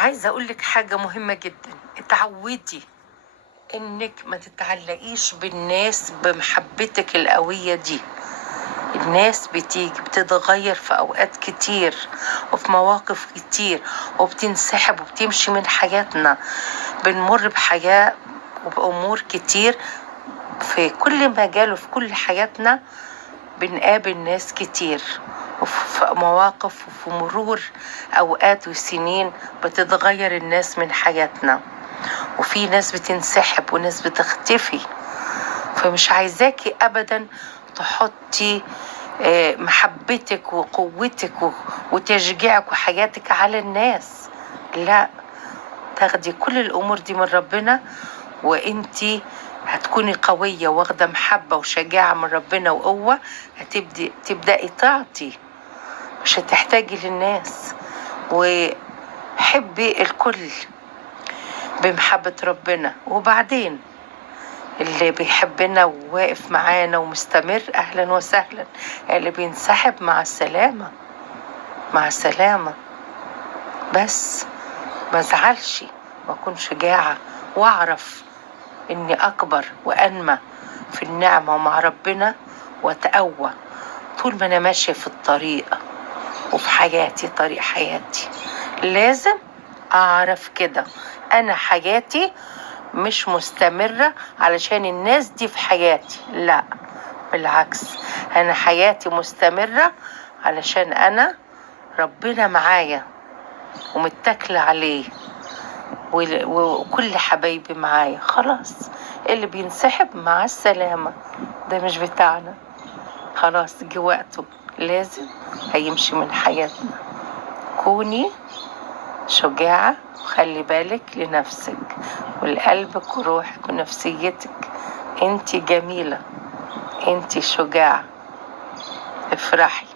عايزة أقولك حاجة مهمة جدا. اتعودي إنك ما تتعلقيش بالناس بمحبتك القوية دي. الناس بتيجي بتتغير في أوقات كتير وفي مواقف كتير وبتنسحب وبتمشي من حياتنا. بنمر بحياة وبأمور كتير في كل مجال وفي كل حياتنا. بنقابل ناس كتير وفي مواقف وفي مرور أوقات وسنين بتتغير الناس من حياتنا، وفي ناس بتنسحب وناس بتختفي. فمش عايزاكي أبدا تحطي محبتك وقوتك وتشجيعك وحياتك على الناس. لا، تاخدي كل الأمور دي من ربنا، وانتي هتكوني قوية واخدة محبة وشجاعة من ربنا وقوة. تبدأي تعطي، مش هتحتاجي للناس. وحبي الكل بمحبة ربنا. وبعدين اللي بيحبنا وواقف معانا ومستمر أهلا وسهلا، اللي بينسحب مع السلامة مع السلامة. بس ما زعلش واكون شجاعة واعرف اني اكبر وانمى في النعمة ومع ربنا واتقوى طول ما انا ماشية في الطريق وفي حياتي. طريق حياتي لازم اعرف كده. انا حياتي مش مستمرة علشان الناس دي في حياتي، لا بالعكس، انا حياتي مستمرة علشان انا ربنا معايا ومتكلة عليه وكل حبايبي معايا. خلاص، اللي بينسحب مع السلامة، ده مش بتاعنا. خلاص جه وقته لازم هيمشي من حياتنا. كوني شجاعة وخلي بالك لنفسك ولقلبك وروحك ونفسيتك. انتي جميلة، انتي شجاعة، افرحي.